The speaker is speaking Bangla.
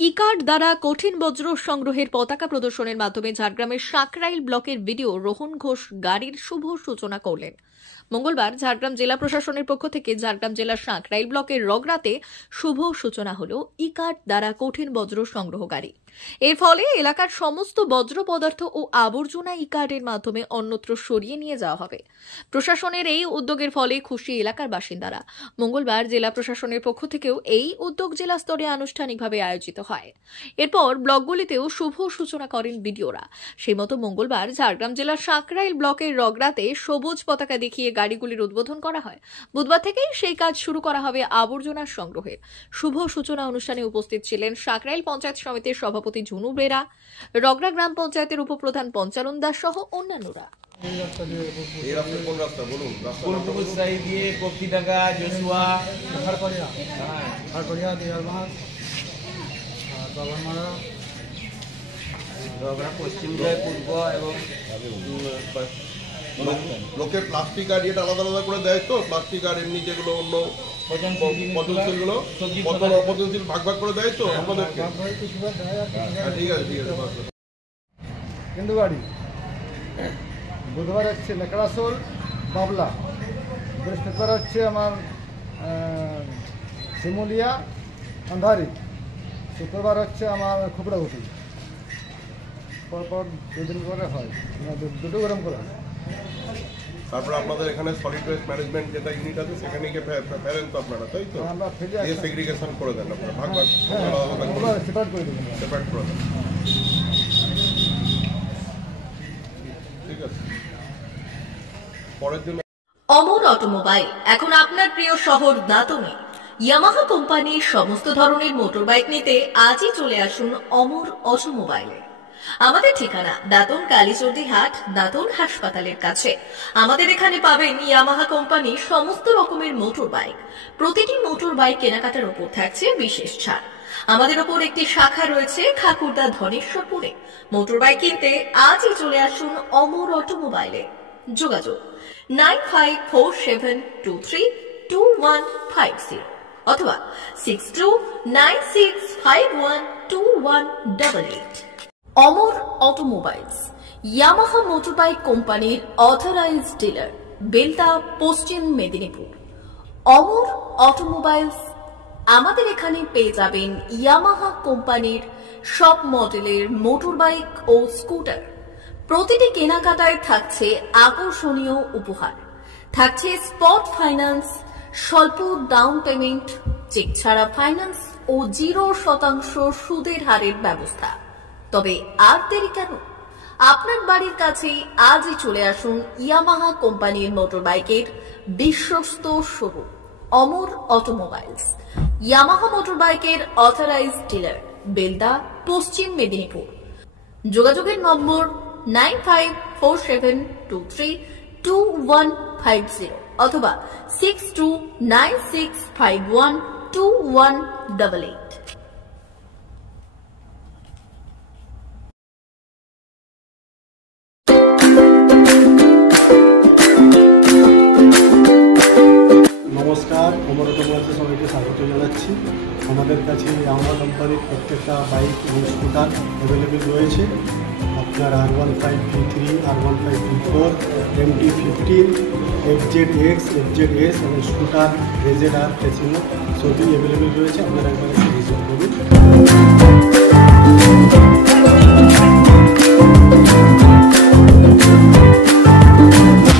ই-কার্ড দ্বারা কঠিন বজ্র সংগ্রহের পতাকা প্রদর্শনের মাধ্যমে ঝাড়গ্রামের সাঁকরাইল ব্লকের ভিডিও রোহন ঘোষ গাড়ির শুভ সূচনা করলেন। মঙ্গলবার ঝাড়গ্রাম জেলা প্রশাসনের পক্ষ থেকে ঝাড়গ্রাম জেলার সাঁকরাইল ব্লকের রগরাতে শুভ সূচনা হল ই-কার্ড দ্বারা কঠিন বজ্র সংগ্রহ গাড়ি। এর ফলে এলাকার সমস্ত বজ্র পদার্থ ও আবর্জনা ই-কার্ডের মাধ্যমে অন্যত্র সরিয়ে নিয়ে যাওয়া হবে। প্রশাসনের এই উদ্যোগের ফলে খুশি এলাকার বাসিন্দারা। মঙ্গলবার জেলা প্রশাসনের পক্ষ থেকেও এই উদ্যোগ জেলা স্তরে আনুষ্ঠানিকভাবে আয়োজিত হয়। এরপর ব্লকগুলিতেও শুভ সূচনা করেন বিডিওরা। সেই মতো মঙ্গলবার ঝাড়গ্রাম জেলার সাঁকরাইল ব্লকের রগরাতে সবুজ পতাকা দেখিয়ে গাড়িগুলির উদ্বোধন করা হয়। বুধবার থেকেই সেই কাজ শুরু করা হবে আবর্জনা সংগ্রহের। শুভ সূচনা অনুষ্ঠানে উপস্থিত ছিলেন সাঁকরাইল পঞ্চায়েত সমিতির সভাপতি ঝুনু বেরা, রগরা গ্রাম পঞ্চায়েতের উপপ্রধান পঞ্চানন দাস সহ অন্যান্যরা। লোকে প্লাস্টিক আর এটা আলাদা আলাদা করে দেয়, তো প্লাস্টিক আর এমনি যেগুলো অন্য পচনশীলগুলো পচনশীল ভাগ ভাগ করে দেয়, তো আমাদেরকে ঠিক আছে ঠিক আছে। হিন্দু বাড়ি বুধবার হচ্ছে লেকড়াসোল বাবলা, বৃহস্পতিবার হচ্ছে আমার শিমুলিয়া আন্ধারি, শুক্রবার হচ্ছে আমার খুপড়াঘুটি। পরপর দুদিন করে হয়, দুটো গরম করে হয়। তারপরে আপনাদের এখানে সলিড ওয়েস্ট ম্যানেজমেন্ট যেটা ইউনিট আছে সেখানে গিয়ে ফেলেন তো আপনারা, তাই তো? আমরা ফেলে সেগ্রিগেশন করে দেন আপনারা, ভাগ ভাগ সেপারেট করে দেবেন, সেপারেট করে দেন, ঠিক আছে। পরের দিন অমর অটোমোবাইল এখন আপনার প্রিয় শহর দাঁতনে। ইয়ামাহা কোম্পানির সমস্ত ধরনের মোটরবাইক নিতে আজই চলে আসুন অমর অটোমোবাইলে। আমাদের ঠিকানা দাঁতন কালীচর্দি হাট, দাঁতন হাসপাতালের কাছে। আমাদের এখানে পাবেন ইয়ামাহা কোম্পানির সমস্ত রকমের মোটর বাইক। প্রতিটি মোটর বাইক কেনাকাটার উপর থাকছে বিশেষ ছাড়। আমাদের ওপর একটি শাখা রয়েছে খাকুরদা ধনেশ্বরপুরে। মোটর বাইক কিনতে আজই চলে আসুন অমর অটোমোবাইলে। যোগাযোগ 9547232150 অথবা 6296512188। অমর অটোমোবাইলস ইয়ামাহা মোটরবাইক কোম্পানির অথরাইজড ডিলার, বেলদা, পশ্চিম মেদিনীপুর। অমর অটোমোবাইলস আমাদের এখানে পেয়ে যাবেন ইয়ামাহা কোম্পানির সব মডেলের মোটরবাইক ও স্কুটার। প্রতিটি কেনাকাটায় থাকছে আকর্ষণীয় উপহার, থাকছে স্পট ফাইন্যান্স, স্বল্প ডাউন পেমেন্ট, চেক ছাড়া ফাইন্যান্স ও 0% সুদের হারের ব্যবস্থা। তবে আর দেরি কেন? আপনার বাড়ির কাছেই আজই চলে আসুন ইয়ামাহা কোম্পানির মোটরবাইকের বিশ্বস্ত শোরুম অমর অটোমোবাইলস, ইয়ামাহা মোটরবাইকের অথরাইজড ডিলার, বেলদা, পশ্চিম মেদিনীপুর। যোগাযোগের নম্বর 9547232150 অথবা 6296512188। নমস্কার, অমর অটোমোবাইলসে সবাইকে স্বাগত জানাচ্ছি। আমাদের কাছে ইয়ামাহা কোম্পানির প্রত্যেকটা বাইক এবং স্কুটার অ্যাভেলেবেল রয়েছে। আপনার R15V3, R15V4, MT15, FZX, FZS এবং স্কুটার, RZR, ফেসিনো সবই অ্যাভেলেবেল রয়েছে। আপনারা একবার